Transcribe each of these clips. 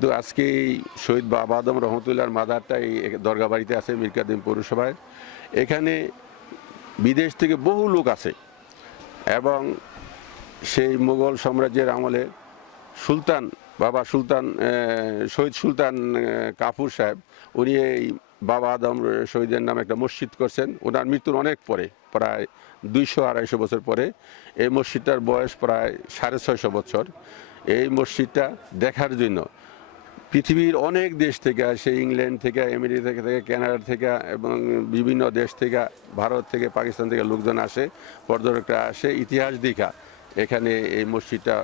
তো আজকে এই শহীদ বাবা আদম রহমতুল্লাহর মাজারটা এই দরগা বাড়িতে আছে মিরকাদিম পৌরসভায়। এখানে বিদেশ থেকে বহু লোক আছে এবং সেই মুঘল সাম্রাজ্যের আমলে সুলতান বাবা সুলতান শহীদ সুলতান কাপুর সাহেব উনি এই বাবা আদম শহীদের নামে একটা মসজিদ করছেন ওনার মৃত্যুর অনেক পরে, প্রায় 200-250 বছর পরে। এই মসজিদটার বয়স প্রায় 650 বছর। এই মসজিদটা দেখার জন্য পৃথিবীর অনেক দেশ থেকে আসে, ইংল্যান্ড থেকে, আমেরিকা থেকে, কানাডা থেকে এবং বিভিন্ন দেশ থেকে, ভারত থেকে, পাকিস্তান থেকে লোকজন আসে, পর্যটকরা আসে ইতিহাস দেখা এখানে এই মসজিদটা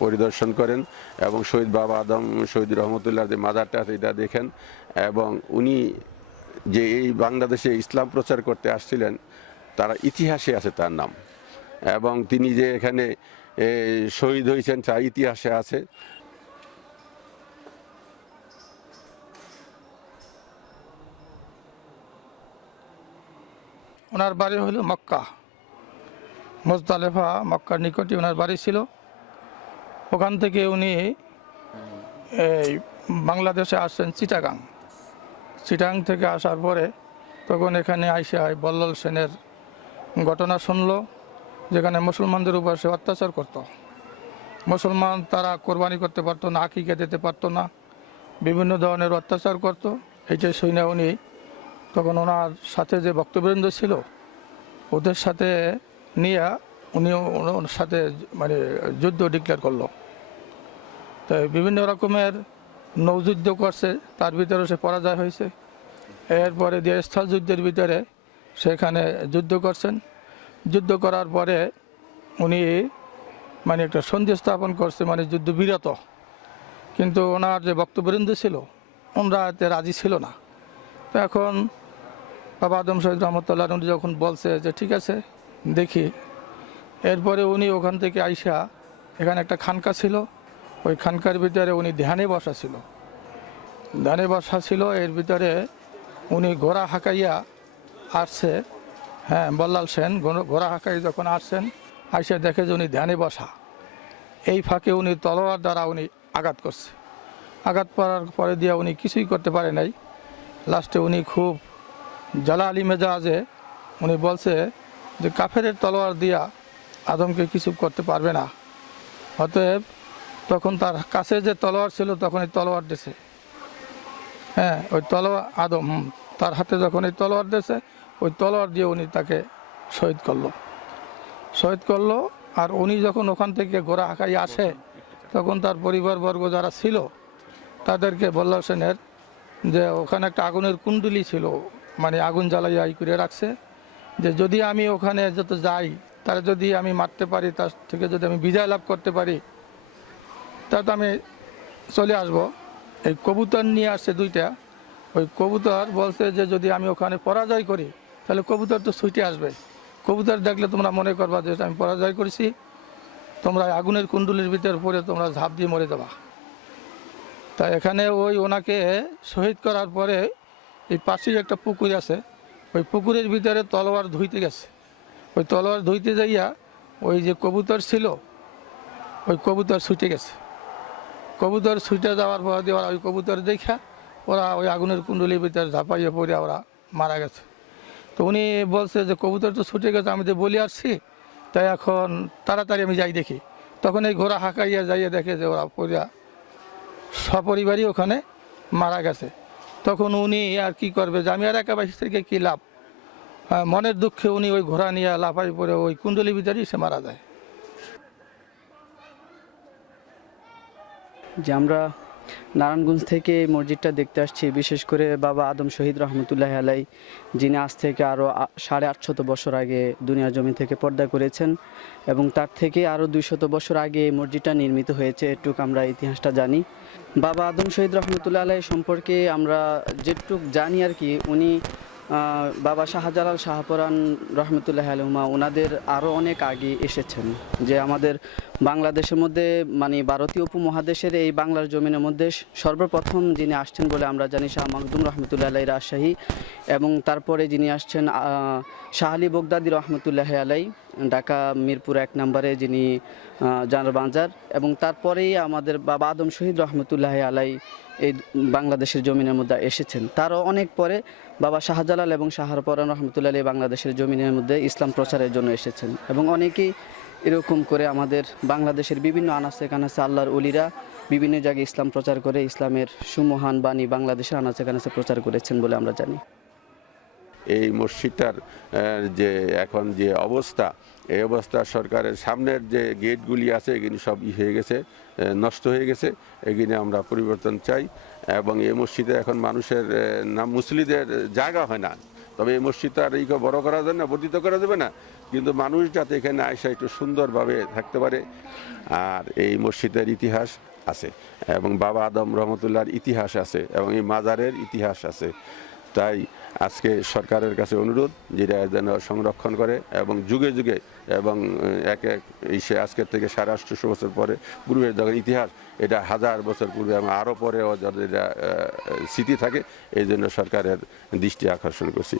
পরিদর্শন করেন এবং শহীদ বাবা আদম শহীদ রহমতুল্লাহ যে মাজারটা আছে এটা দেখেন। এবং উনি যে এই বাংলাদেশে ইসলাম প্রচার করতে আসছিলেন তারা ইতিহাসে আছে তার নাম, এবং তিনি যে এখানে শহীদ হয়েছেন তা ইতিহাসে আছে। ওনার বাড়ি হলো মক্কা, মুজদালেফা মক্কার নিকটে ওনার বাড়ি ছিল। ওখান থেকে উনি এই বাংলাদেশে আসছেন চিটাগাং থেকে আসার পরে তখন এখানে আইসা বল্লাল সেনের ঘটনা শুনলো, যেখানে মুসলমানদের উপর সে অত্যাচার করত। মুসলমান তারা কোরবানি করতে পারতো না, আকিকা দিতে পারতো না, বিভিন্ন ধরনের অত্যাচার করত। এইটাই শুনে উনি তখন ওনার সাথে যে ভক্তবৃন্দ ছিল ওদের সাথে নিয়ে উনি ওনার সাথে মানে যুদ্ধ ডিক্লেয়ার করলো। তো বিভিন্ন রকমের নৌযুদ্ধ করছে, তার ভিতরে সে পরাজয় হয়েছে। এরপরে দিয়ে স্থল যুদ্ধের ভিতরে সেখানে যুদ্ধ করছেন। যুদ্ধ করার পরে উনি মানে একটা সন্ধি স্থাপন করছে, মানে যুদ্ধ বিরত। কিন্তু ওনার যে ভক্তবৃন্দ ছিল ওনারা এতে রাজি ছিল না। তো এখন বাবা আদম শহীদ রহমতুল্লাহ উনি যখন বলছে যে ঠিক আছে দেখি, এরপরে উনি ওখান থেকে আইসা এখানে একটা খানকা ছিল, ওই খানকার ভিতরে উনি ধ্যানে বসা ছিল। এর ভিতরে উনি ঘোড়া হাঁকাইয়া আসছে, হ্যাঁ বল্লাল সেন ঘোড়া হাঁকাই যখন আসছেন আইসা দেখে যে উনি ধ্যানে বসা। এই ফাঁকে উনি তলোয়ার দ্বারা উনি আঘাত করছে। আঘাত করার পরে দিয়ে উনি কিছুই করতে পারে নাই। লাস্টে উনি খুব জালালি মেজাজে উনি বলছে যে কাফেরের তলোয়ার দিয়া আদমকে কিছু করতে পারবে না। অতএব তখন তার কাছে যে তলোয়ার ছিল তখন এই তলোয়ার দিছে, হ্যাঁ ওই তলোয়ার আদম তার হাতে যখন এই তলোয়ার দিয়েছে ওই তলোয়ার দিয়ে উনি তাকে শহীদ করলো। আর উনি যখন ওখান থেকে ঘোড়া হাঁকাই আসে তখন তার পরিবারবর্গ যারা ছিল তাদেরকে বল্লাল সেনের যে ওখানে একটা আগুনের কুণ্ডলি ছিল, মানে আগুন জ্বালাইয়া করে রাখছে, যে যদি আমি ওখানে যত যাই তারা যদি আমি মারতে পারি, তার থেকে যদি আমি বিজয় লাভ করতে পারি তাতে আমি চলে আসব। এই কবুতর নিয়ে আসছে 2টা। ওই কবুতর বলছে যে যদি আমি ওখানে পরাজয় করি তাহলে কবুতর তো ছুটে আসবে, কবুতর দেখলে তোমরা মনে করবা যে আমি পরাজয় করেছি, তোমরা আগুনের কুণ্ডলির ভিতর পড়ে তোমরা ঝাঁপ দিয়ে মরে যাবা। তা এখানে ওই ওনাকে শহীদ করার পরে এই পাশেই একটা পুকুর আছে, ওই পুকুরের ভিতরে তলোয়ার ধুইতে গেছে। ওই তলোয়ার ধুইতে যাইয়া ওই যে কবুতর ছিল ওই কবুতর ছুটে গেছে। কবুতর ছুটে যাওয়ার পর দিয়ে ওরা ওই কবুতর দেখা ওরা ওই আগুনের কুণ্ডলির ভিতরে ঝাঁপাইয়ে পড়ে ওরা মারা গেছে। তো উনি বলছে যে কবুতর তো ছুটে গেছে, আমি তো বলে আসছি, তাই এখন তাড়াতাড়ি আমি যাই দেখি। তখন এই ঘোড়া হাঁকাইয়া যাইয়া দেখে যে ওরা পড়িয়া সপরিবারই ওখানে মারা গেছে। তখন উনি আর কি করবে, যে আমি আর একাবাসী থেকে কী লাভ, মনের দুঃখে উনি ওই ঘোড়া নিয়ে লাফাই পড়ে ওই কুণ্ডলির ভিতরেই সে মারা যায়। যে আমরা নারায়ণগঞ্জ থেকে এই মসজিদটা দেখতে আসছি, বিশেষ করে বাবা আদম শহীদ রহমতুল্লাহ আলাই, যিনি আজ থেকে আরও 850 বছর আগে দুনিয়ার জমি থেকে পর্দা করেছেন এবং তার থেকে আরও 200 বছর আগে এই মসজিদটা নির্মিত হয়েছে, এটুকু আমরা ইতিহাসটা জানি। বাবা আদম শহীদ রহমতুল্লাহ আলাই সম্পর্কে আমরা যেটুক জানি আর কি, উনি বাবা শাহজালাল শাহপরান রহমতুল্লাহ আলহুমা ওনাদের আরও অনেক আগে এসেছেন। যে আমাদের বাংলাদেশের মধ্যে মানে ভারতীয় উপমহাদেশের এই বাংলার জমিনের মধ্যে সর্বপ্রথম যিনি আসছেন বলে আমরা জানি শাহ মাকদুম রহমতুল্লাহ আলাই রাজশাহী, এবং তারপরে যিনি আসছেন শাহ আলী বগদাদি রহমতুল্লাহ আলাই ঢাকা মিরপুর 1 নম্বরে যিনি জানার বাজার, এবং তারপরেই আমাদের বাবা আদম শহীদ রহমতুল্লাহ আলাই এই বাংলাদেশের জমিনের মধ্যে এসেছেন। তারও অনেক পরে বাবা শাহজালাল এবং শাহরপরান রহমতুল্লাহ আলাই বাংলাদেশের জমিনের মধ্যে ইসলাম প্রচারের জন্য এসেছেন, এবং অনেকেই এরকম করে আমাদের বাংলাদেশের বিভিন্ন আনাচে কানাচে আল্লাহর ওলিরা বিভিন্ন জায়গায় ইসলাম প্রচার করে ইসলামের সুমহান বাণী বাংলাদেশের আনাচে কানাচে প্রচার করেছেন বলে আমরা জানি। এই মসজিদটার যে এখন যে অবস্থা, এই অবস্থা সরকারের সামনের যে গেটগুলি আছে এগুলি সব হয়ে গেছে, নষ্ট হয়ে গেছে। এগুলি আমরা পরিবর্তন চাই। এবং এই মসজিদে এখন মানুষের না মুসলিদের জায়গা হয় না। তবে এই মসজিদটা আর এই বড় করা যাবে না, বর্ধিত করা যাবে না, কিন্তু মানুষ যাতে এখানে আয়সা একটু সুন্দরভাবে থাকতে পারে। আর এই মসজিদের ইতিহাস আছে এবং বাবা আদম রহমতুল্লাহর ইতিহাস আছে এবং এই মাজারের ইতিহাস আছে। তাই আজকে সরকারের কাছে অনুরোধ যেটা যেন সংরক্ষণ করে এবং যুগে যুগে এবং সে আজকের থেকে 850 বছর পরে পূর্বের যখন ইতিহাস, এটা 1000 বছর পূর্বে এবং আরও পরেও যাদের স্মৃতি থাকে, এই জন্য সরকারের দৃষ্টি আকর্ষণ করছি।